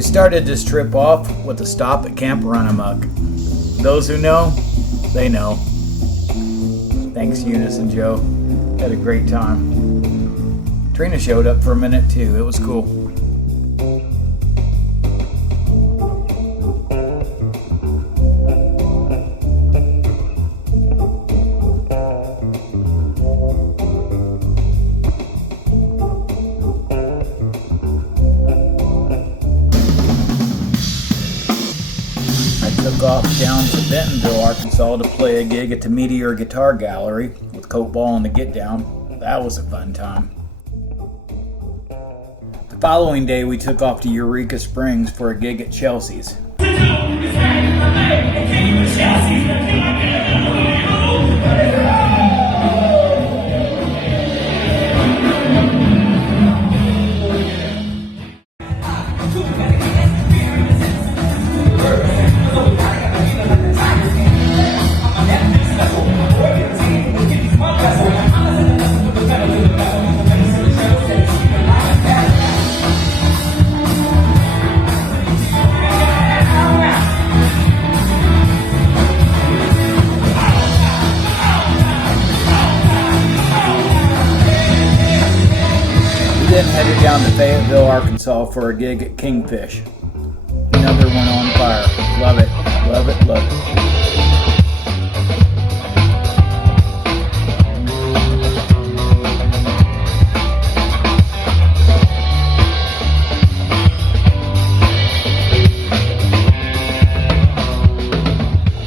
We started this trip off with a stop at Camp Runamuck. Those who know, they know. Thanks Eunice and Joe. Had a great time. Trina showed up for a minute too. It was cool. Took off down to Bentonville, Arkansas to play a gig at the Meteor Guitar Gallery with Colt Ball and the Git Down. That was a fun time. The following day we took off to Eureka Springs for a gig at Chelsea's. Then headed down to Fayetteville, Arkansas for a gig at Kingfish. Another one on fire. Love it, love it, love it.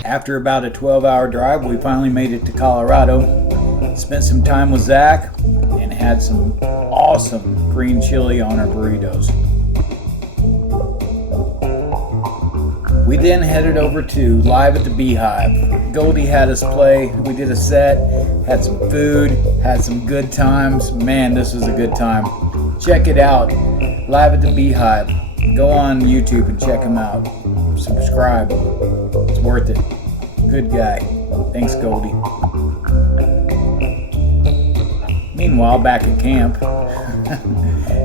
After about a 12-hour drive, we finally made it to Colorado. Spent some time with Zach and had some awesome green chili on our burritos. We then headed over to Live at the Beehive. Goldie had us play. We did a set, had some food, had some good times. Man, this was a good time. Check it out. Live at the Beehive. Go on YouTube and check him out. Subscribe. It's worth it. Good guy. Thanks, Goldie. Meanwhile, back at camp.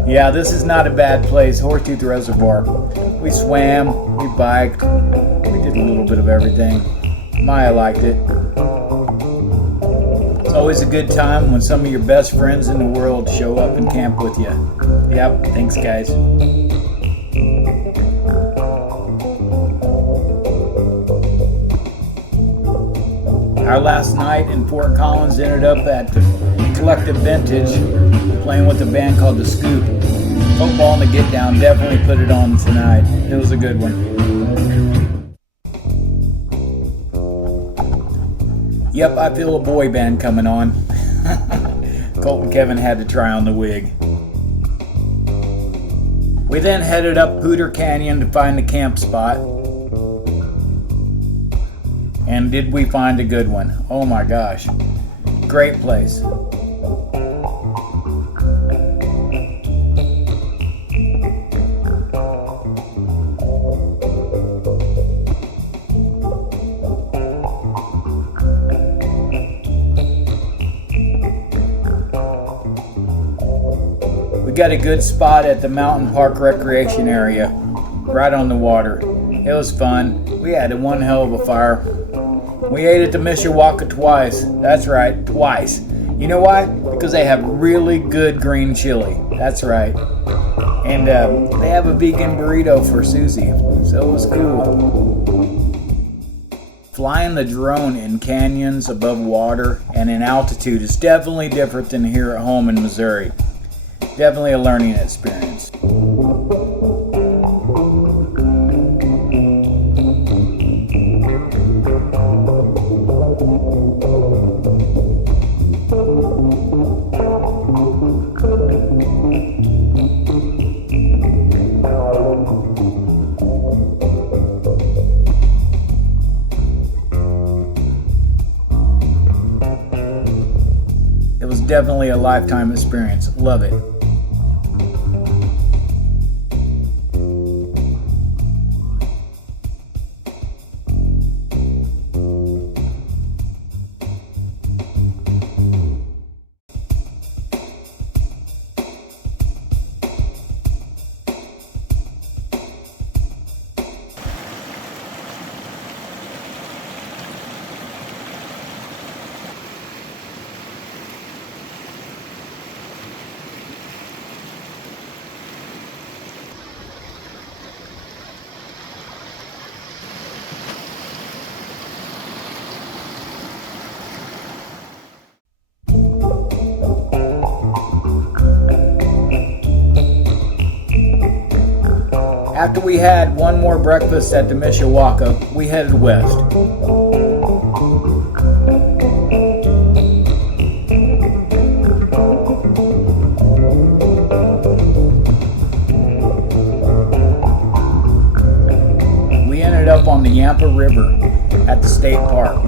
Yeah, this is not a bad place, Horsetooth Reservoir. We swam, we biked, we did a little bit of everything. Maya liked it. It's always a good time when some of your best friends in the world show up and camp with you. Yep, thanks guys. Our last night in Fort Collins ended up at Collective Vintage, playing with a band called The Scoop. Colt Ball and the Git Down definitely put it on tonight. It was a good one. Yep, I feel a boy band coming on. Colt and Kevin had to try on the wig. We then headed up Hooter Canyon to find the camp spot. And did we find a good one? Oh my gosh. Great place. We got a good spot at the Mountain Park Recreation Area, right on the water. It was fun. We had one hell of a fire. We ate at the Mishawaka twice. That's right, twice. You know why? Because they have really good green chili. That's right. And they have a vegan burrito for Susie. So it was cool. Flying the drone in canyons above water and in altitude is definitely different than here at home in Missouri. Definitely a learning experience. It was definitely a lifetime experience. Love it. After we had one more breakfast at the Mishawaka, we headed west. We ended up on the Yampa River at the state park.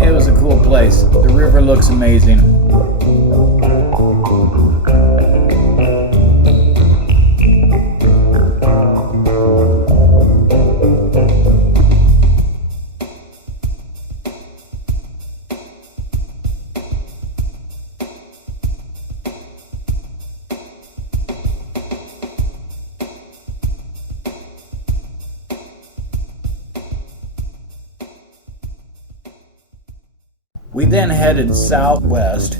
It was a cool place. The river looks amazing. We then headed southwest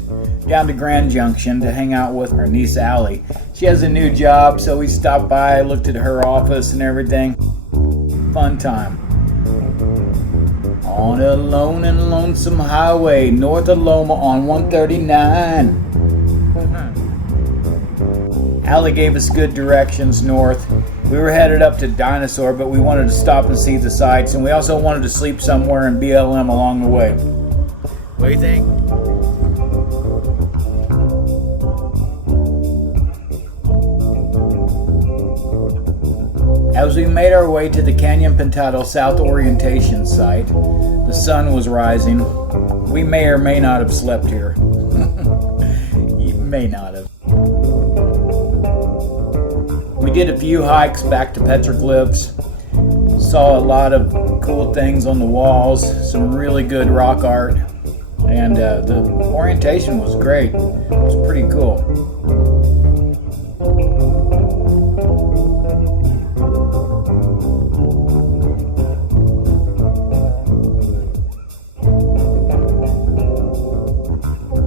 down to Grand Junction to hang out with our niece Allie. She has a new job, so we stopped by, looked at her office and everything. Fun time. On a lone and lonesome highway north of Loma on 139. Allie gave us good directions north. We were headed up to Dinosaur, but we wanted to stop and see the sights, and we also wanted to sleep somewhere in BLM along the way. What do you think? As we made our way to the Canyon Pintado South Orientation site, the sun was rising. We may or may not have slept here. You may not have. We did a few hikes back to petroglyphs. Saw a lot of cool things on the walls, some really good rock art. And the orientation was great. It was pretty cool.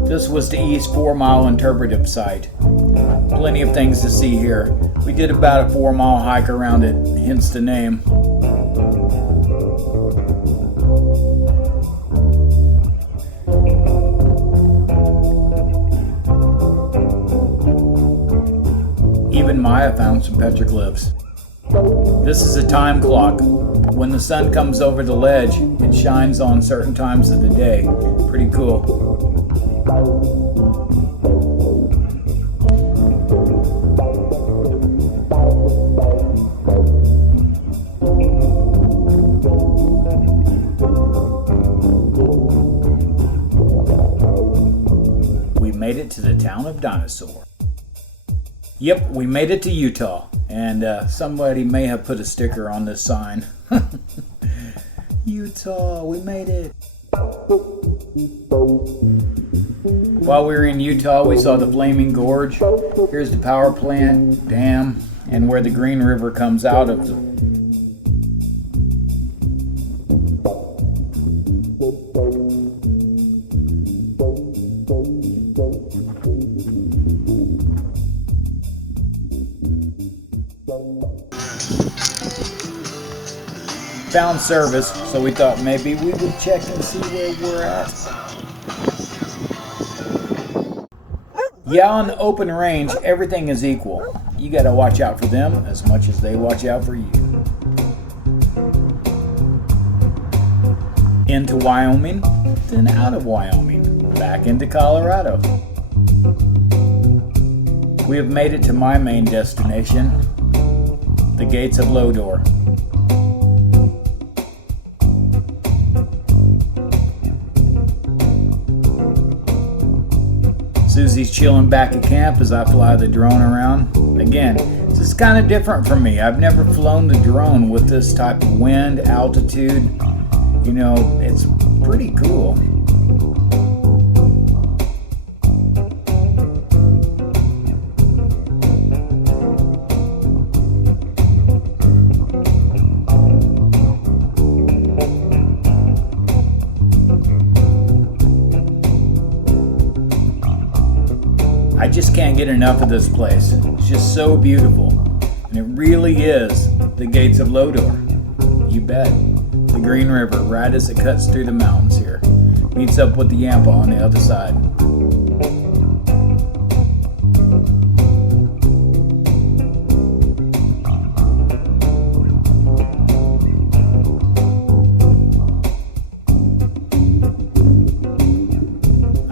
This was the East 4 Mile Interpretive Site. Plenty of things to see here. We did about a 4-mile hike around it, hence the name. Even Maya found some petroglyphs. This is a time clock. When the sun comes over the ledge, it shines on certain times of the day. Pretty cool. We made it to the town of Dinosaur. Yep, we made it to Utah, and somebody may have put a sticker on this sign. Utah, we made it. While we were in Utah, we saw the Flaming Gorge. Here's the power plant, dam, and where the Green River comes out of the found service, so we thought maybe we would check and see where we're at. Yeah, on the open range, everything is equal. You gotta watch out for them as much as they watch out for you. Into Wyoming, then out of Wyoming, back into Colorado. We have made it to my main destination, the Gates of Lodore. Susie's chilling back at camp as I fly the drone around. Again, this is kind of different for me. I've never flown the drone with this type of wind, altitude. You know, it's pretty cool. I just can't get enough of this place. It's just so beautiful. And it really is the Gates of Lodore. You bet. The Green River, right as it cuts through the mountains here, meets up with the Yampa on the other side.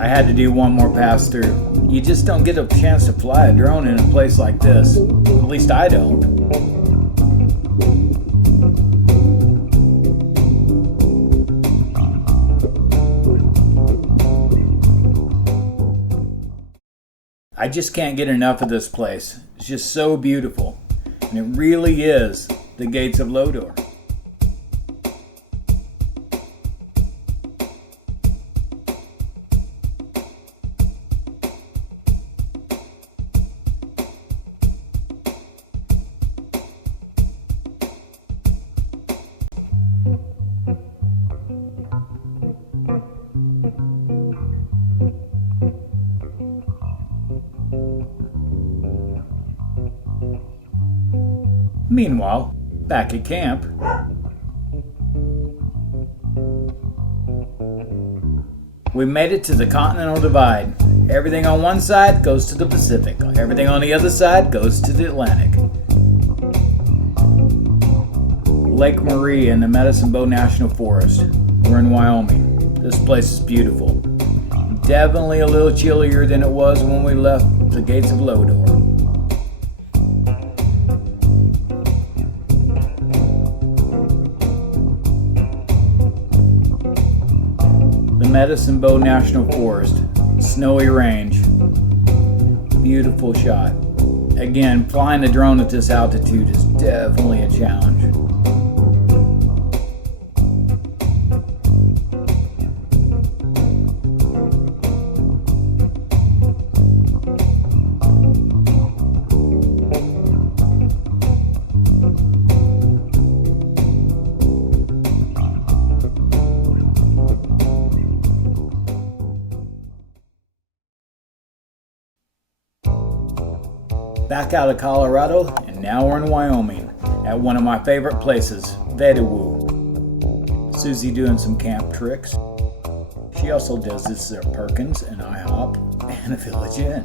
had to do one more pass through. You just don't get a chance to fly a drone in a place like this. At least I don't. I just can't get enough of this place. It's just so beautiful. And it really is the gates of Lodore. Meanwhile, back at camp, we made it to the Continental Divide. Everything on one side goes to the Pacific. Everything on the other side goes to the Atlantic. Lake Marie in the Medicine Bow National Forest. We're in Wyoming. This place is beautiful. Definitely a little chillier than it was when we left the gates of Lodore. Medicine Bow National Forest, snowy range, beautiful shot. Again, flying a drone at this altitude is definitely a challenge. Back out of Colorado, and now we're in Wyoming, at one of my favorite places, Vedawoo. Susie doing some camp tricks. She also does this at Perkins and IHOP and a Village Inn.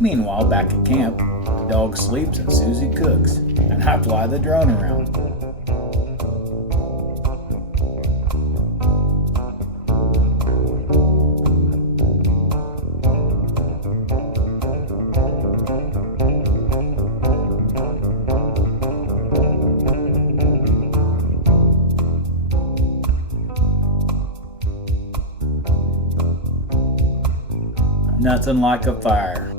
Meanwhile, back at camp, the dog sleeps and Susie cooks, and I fly the drone around. Nothing like a fire.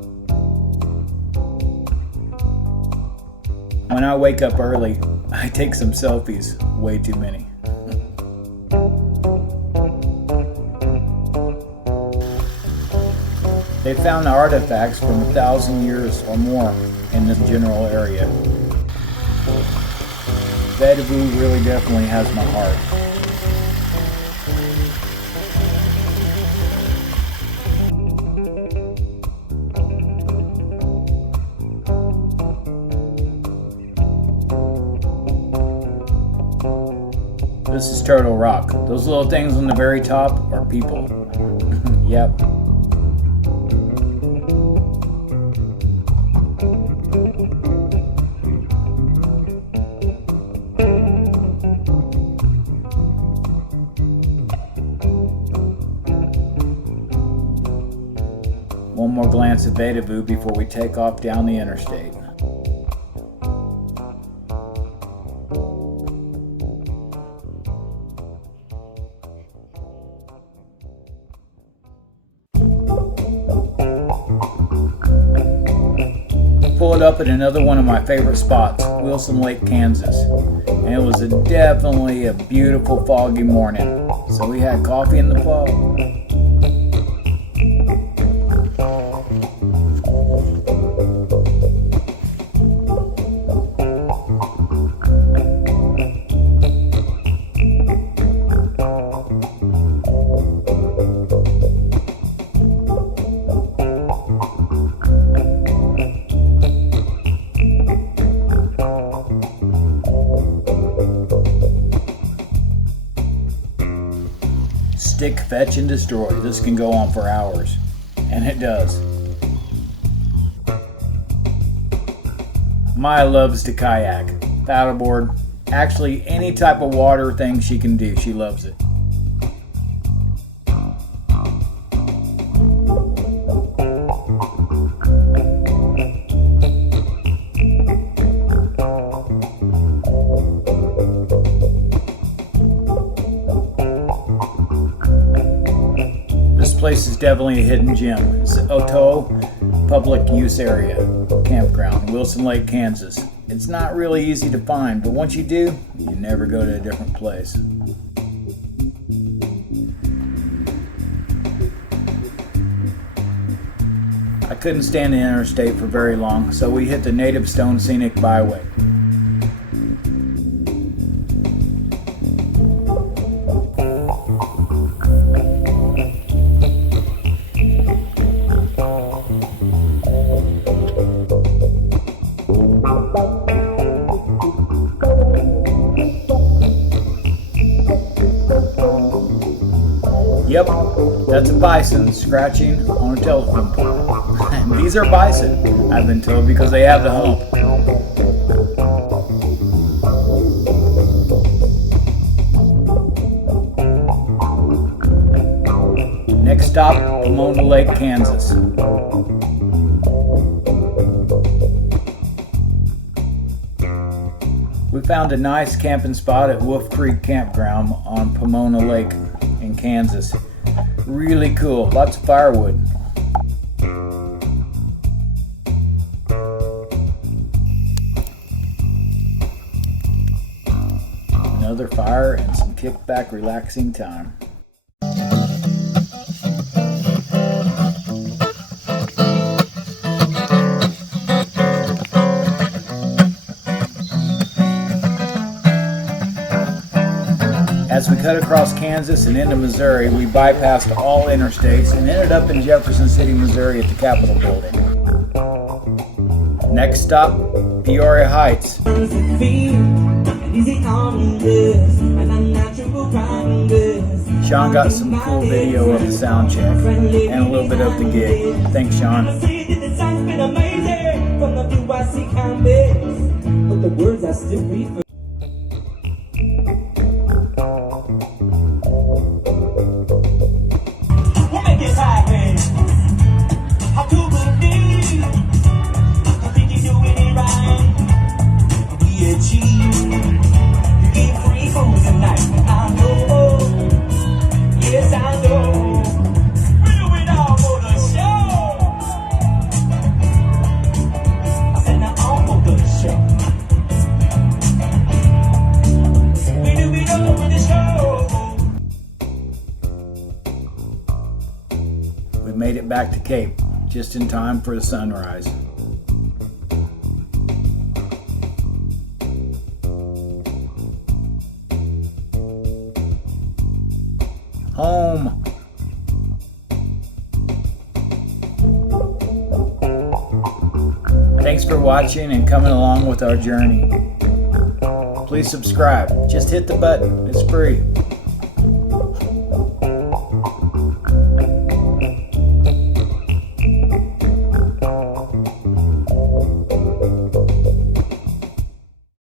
When I wake up early, I take some selfies, way too many. They found artifacts from 1,000 years or more in this general area. Vedawoo really definitely has my heart. This is Turtle Rock. Those little things on the very top are people. Yep. One more glance at Vedawoo before we take off down the interstate. Pulled up at another one of my favorite spots, Wilson Lake, Kansas. And it was definitely a beautiful foggy morning. So we had coffee in the fog. Stick, fetch, and destroy. This can go on for hours. And it does. Maya loves to kayak, paddleboard, actually any type of water thing she can do, she loves it. This place is definitely a hidden gem. It's the Otoe Public Use Area Campground, Wilson Lake, Kansas. It's not really easy to find, but once you do, you never go to a different place. I couldn't stand the interstate for very long, so we hit the Native Stone Scenic Byway. Yep, that's a bison scratching on a telephone pole. And these are bison, I've been told, because they have the hump. Next stop, Pomona Lake, Kansas. We found a nice camping spot at Wolf Creek Campground on Pomona Lake in Kansas. Really cool, lots of firewood. Another fire and some kickback relaxing time. As we cut across Kansas and into Missouri, we bypassed all interstates and ended up in Jefferson City, Missouri at the Capitol Building. Next stop, Peoria Heights. Sean got some cool video of the sound check and a little bit of the gig. Thanks, Sean. We made it back to Cape, just in time for the sunrise. Home! Thanks for watching and coming along with our journey. Please subscribe. Just hit the button. It's free.